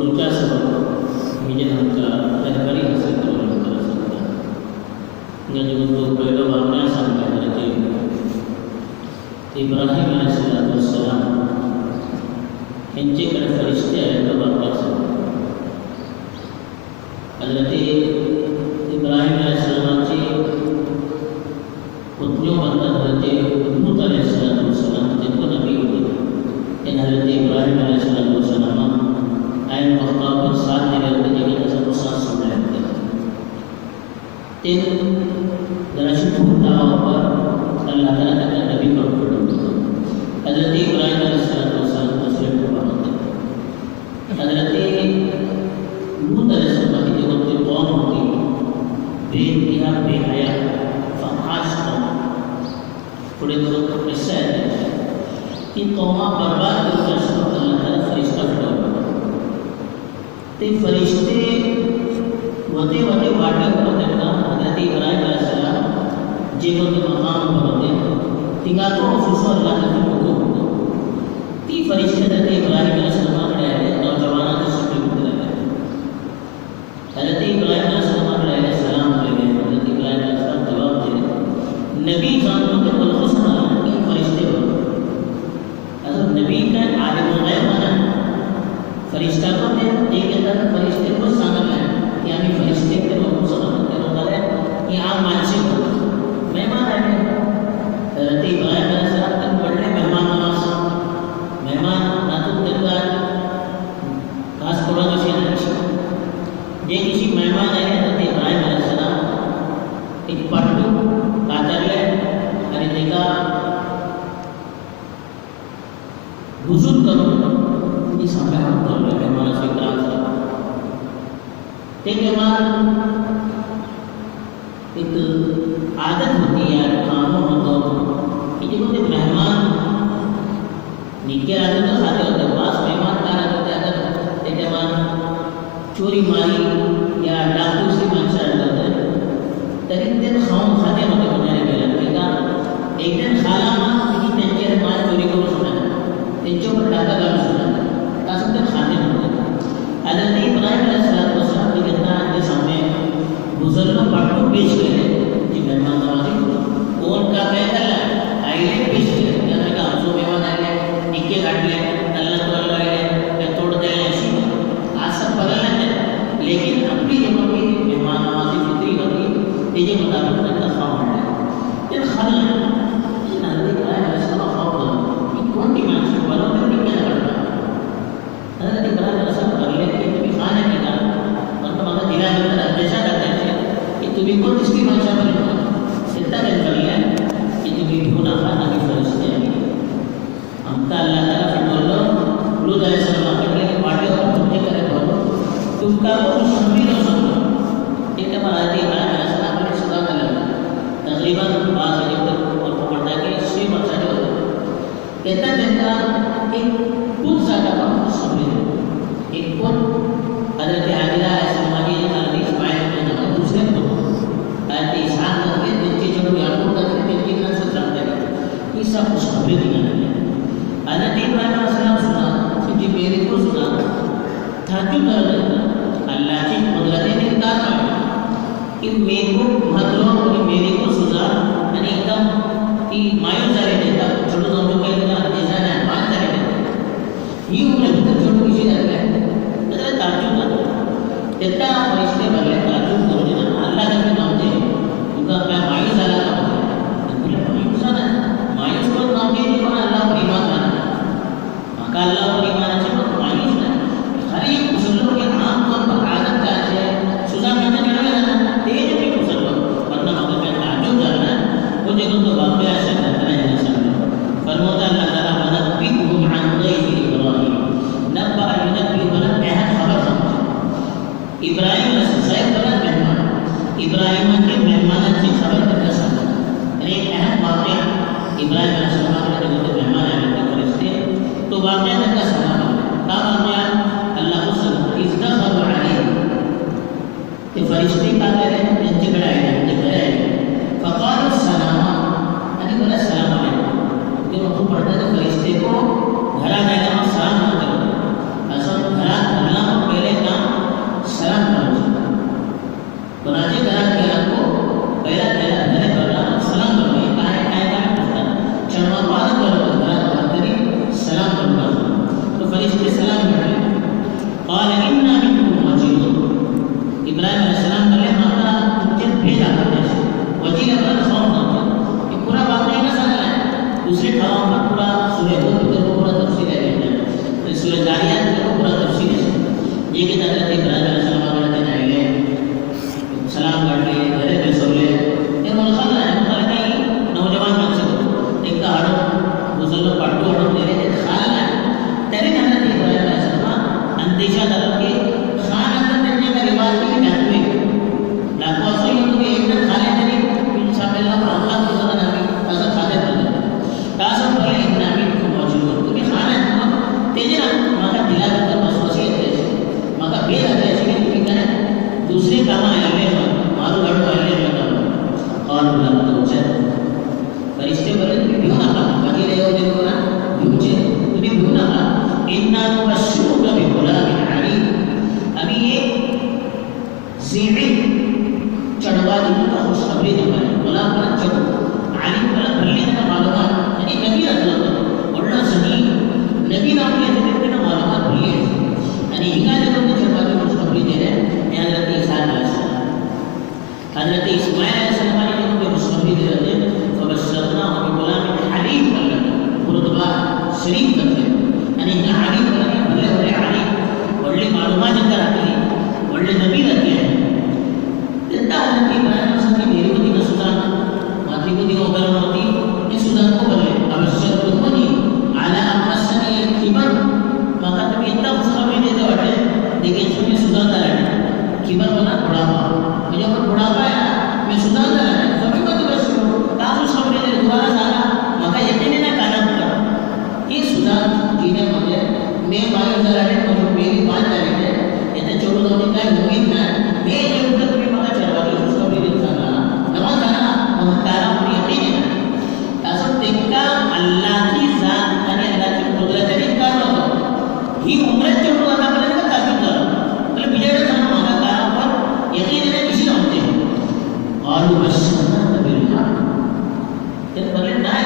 करूच्या सबब म्हणजे आमकां रहबरी हासिल करून करता शकता म्हणजे तो पयलो वावण्या सांगता ते इब्राहिम अलैहिस्सलाम हेंचे कडेन फरिश्ते आयिल्लो वावण्या सांगता हजरत इब्राहिम अलैहिस्सलामाची पुतण्यो म्हणतात हजरत लूत अलैहिस्सलाम ते पण नबी होते ते हजरत इब्राहिम अलैहिस्सलाम आयन मौका पर साथ दिले होते जेके तसा तो साथ सोडले होते ते जराशी खूप दावावर अल्लाह ताला त्यांना नबी करून पाठवतो हजरत इब्राहिम अलैहिस्सलाम मुस्लिम होते हजरत लूत अलैहिस्सलाम की जो उनकी कौम होती बेइंतहा बेहया फहाश कौम पुढे जो किस्सा है की कौमा बर्बाद करण्यासाठी अल्लाह ताला फरिश्ता पाठवला ते फरिश्ते वते वते वाटे होते त्यांना हजरत इब्राहिम अलैहिस्सलाम जे कोणते मकाम होते तिंगा तो सुसो अल्लाह ताला होतो ती फरिश्ते हजरत इब्राहिम अलैहिस्सलामकडे आले नौजवानांची सुट्टी होती हजरत इब्राहिम अलैहिस्सलामकडे आले सलाम केले हजरत इब्राहिम अलैहिस्सलाम जवाब दिले नबी जानतो ते बलखुसना की फरिश्ते होते नबी का आलिम गैब माना फरिश्ता को ते एक कहता फरिश्ते को सांगला की आम्ही फरिश्ते ते लोक सांगतो ते लोकाले की आ माणसे मेहमान आले तर ते इब्राहिम अलैहिस्सलाम ते पडले मेहमान नवाज मेहमान नातू त्यांना खास थोडा दिवशी नाही जे किसी मेहमान आले तर ते इब्राहिम अलैहिस्सलाम एक पाटू कातरले आणि तेका हुजूर करून ती सामने करले मेहमानाची त्रास ते मेहमान एक आदत होती या कामों होतो की जे कोणते मेहमान निके आदत खाते होते पास मेहमान कारण होते अगर ते मेहमान चोरी मारी या डाकूची माणसं होते तरी ते खाऊन खाते होते म्हणाले गेलं की का एक दिन खाला मग की त्यांचे माल चोरी करू शकणार त्यांच्यावर डाका घालू शकणार असं ते खाते होते हजरत इब्राहिम अलैहिस्सलाम के कहना के सामने गुजरना पाटू पेश करे जी मेहमान नवाजी कौन का कहला आईले पेश करे त्याने का आमचो मेहमान आले निके काढले अल्लाह तो लागले ते तोड द्यायला अशी असं बघायला नाही लेकिन आपली जेव्हा मेहमान नवाजी फित्री होती त्याचे मुताबिक त्यांना खाऊ म्हणले ते खाल्लं हजरत इब्राहिम अलैहिस्सलाम खाऊ की कोणती माणसं बरोबर निके काढला हजरत इब्राहिम अलैहिस्सलाम करले की तुम्ही खाणे के का पण तुम्हाला दिल्यानंतर अपेक्षा करायची की तुम्ही कोण दिसती माणसा पर्यंत सिद्धा करले की तुम्ही घेऊन आला आणि फरिश्ते आले आमका अल्लाह ताला फरमावलं लूत अलैहिस्सलाम कडे वाटेवर तुमचे करे भाऊ तुमका कोण शंभर असतो एक मला ते इब्राहिम अलैहिस्सलाम कडे सुद्धा आला तकरीबन 5 एक पकडता की 6 वर्षाचे होते त्यांना एक खूप जागा पण शंभर एक पण हजरत हाजिरा अलैहिस्सलाम की इस्माइल के दूसरे को हजरत इसहाक करके त्यांचे जो याकूब करके त्यांची नस्ल सांगते ये सब शंभर दिया हजरत इब्राहिम अलैहिस्सलाम सुना कि मेरे को सुना ताज्जुब कर रहा अल्लाह की कुदरत ने कहा कि मेरे को मतलब और मेरे को सुना आणि एकदम ती मायूस झाले देता छोटं जाऊन काही त्याला देजा नाही मान झाले ही उपलब्ध छोटं विषय झाले त्याला ताज्जुब करतो त्याचा फरिश्ते भरले ताज्जुब करून अल्लाह का नाम दे तुका काय मायूस झाला का तुला मायूस झाला मायूस पण नाम दे पण अल्लाह ईमान माना माका अल्लाह पर ईमानाचे पण मायूस नाही खाली मुसलमान के आम तौर पर आदत का है सुजा में निकल ना तेज भी मुसलमान वरना मगर मैं ताज्जुब करना वो देखो तो वाकया ऐसे करता है इंसान फरमाता अल्लाह ताला मनब्बिहुम अन ग़ैबि इब्राहिम नब्बा युनब्बि बना अहद खबर समझ इब्राहिम अलैहिस्सलाम बना मेहमान इब्राहिम के मेहमानाची खबर करता सांगा आणि एक अहद वाकया इब्राहिम अलैहिस्सलाम के जो मेहमान आए थे फरिश्ते तो वाकया का सांगा का वाकया अल्लाह को सल्लल्लाहु अलैहि वसल्लम ते फरिश्ते का कह रहे हैं त्यांच्याकडे आले त्यांच्याकडे आले फकाल सलाम आणि बोला सलाम अलैकुम ते मग पडता तो फरिश्ते को घरा जायला मग सलाम करतो असं घरात घरला मग लेकिन हजरत इब्राहिम अलैहिस्सलाम आइले सलाम काढले घरे बसवले ते मला खाल्लं मला काही नौजवान माणसं एक हाडो मुसलमान पाटू हाडून दिले ते खाल्लं तरी हजरत इब्राहिम अलैहिस्सलाम अंदेशा झाला की खाण्याचं त्यांनी काही रिवाज केली घातले लाखो असं येतो की एकदा खाले तरी सापेला प्रॉब्लेम होता ना असं खात्यात होतं तासं पहिले नामी मौजूद तुम्ही खाण्यात मग ते जे मला दिल्याबद्दल बसवशी येते मला बेल आले अशी की तुम्ही काय दूसरे काम आले मारू गाडू आले और तुमच्या फरिश्ते बोले तुम्ही भिऊ नका बाकी येऊ दे बोला भिऊचे तुम्ही भिऊ नका इन्ना नुबश्शिरुका बिगुलामिन अलीम आम्ही एक सीढ़ी चढ़वा दी तो खुशखबरी देणार गुलाम चढ़ आलिम मला भल्ली त्याला मालूमात आणि नबी असलं म्हणलं सही नबी नाम येते त्यांना मालूमात भल्ली आणि हिंगाचे लोक चढ़वा दी खुशखबरी दे रहे हैं हजरत ईसा अलैहिस्सलाम हजरत इस्माइल अलैहिस्सलाम ने उनको खुशखबरी दे रहे थे फबशरनाहु बिगुलामिन हलीम मुर्तबा शरीफ करते आणि हिंगा हलीम करणे भले भले हलीम ಒಳ್ಳೆ मालूमात ಅಂತ राहते ಒಳ್ಳೆ नबी राहते त्यांना हजरत इब्राहिम साठी निर्मिती सुद्धा मातृभूती वगैरे होती हे सुद्धा को बोलले अवश्य तुम्ही आला अमसनी किबर मग तुम्ही इतना खुशखबरी देते वाटे लेकिन तुम्ही सुद्धा झाला किबर बना बुढ़ापा म्हणजे आपण बुढ़ापा आहे ना मी सुद्धा झाला कमी कधी बसलो का खुशखबरी दे तुम्हाला सांगा मग यकीने ना कानात कर हे सुद्धा जीवनामध्ये मी बाहेर झाला म्हणून मेरी बात झाली आहे याच्या चोरू जाऊन काय होईल ना मी जेवढं तुम्ही मला चढवाली खुशखबरी देत सांगा नवा सांगा मग तारा पण यकीने ना असं तेका अल्लाहची जात आणि अल्लाहची कुदरत इन्कार नव्हतं ही उमरत चढून आतापर्यंत ताकीद झालं तर बिजाडे सांगा माझा तारावर यकीने कशी नव्हते और बशरना बिल्हक ते बोलले नाही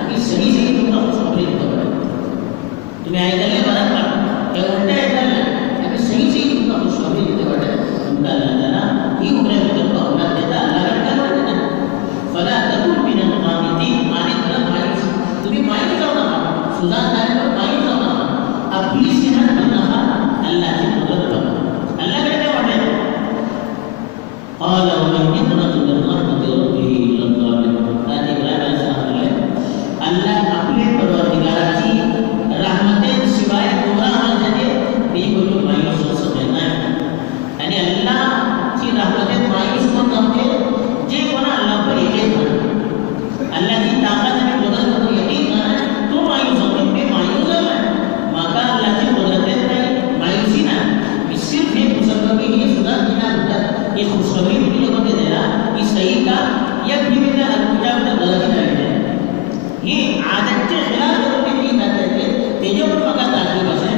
आम्ही सही सही तुम्हाला खुशखबरी देतो तुम्ही ऐकले बरोबर हे उलटे ऐकले आम्ही सही सही तुम्हाला खुशखबरी देतो तुमका अल्लाह ही उमरे बद्दल औलाद देता अल्लाह काय म्हणते ना फला तकुन मिनल कानितीन आणि तुला माहीत तुम्ही माहीत जाऊ नका सुजान झाल्यावर माहीत जाऊ नका आपली सेहत बनवा अल्लाहची मदत बघा अल्लाह काय म्हणते قال ومن يقنط من رحمة ربه إلا الظالمون आदि इब्राहिम अलैहिस्सलाम बोले अल्लाह आपले परवरदिगाराची rahmatin कोणा म्हणजे मी बोलू मायूस असं नाही आणि अल्लाहची रहमत मायूस कोण नव्हते जे कोणा अल्लाहवर येत नाही अल्लाहची ताकद आणि कुदरत येत नाही तो मायूस होतो मी मायूस नाही माका अल्लाहची कुदरत नाही मायूसी नाही मी सिर्फ एक खुशखबरी ही सुद्धा दिना होतात ये खुशखबरी मुझे को दे देना ये सही का या भी मेरा पूजा में गलती नहीं है ये आदत के खिलाफ जो भी नहीं करते थे तेजो पर मगर ताकि बसे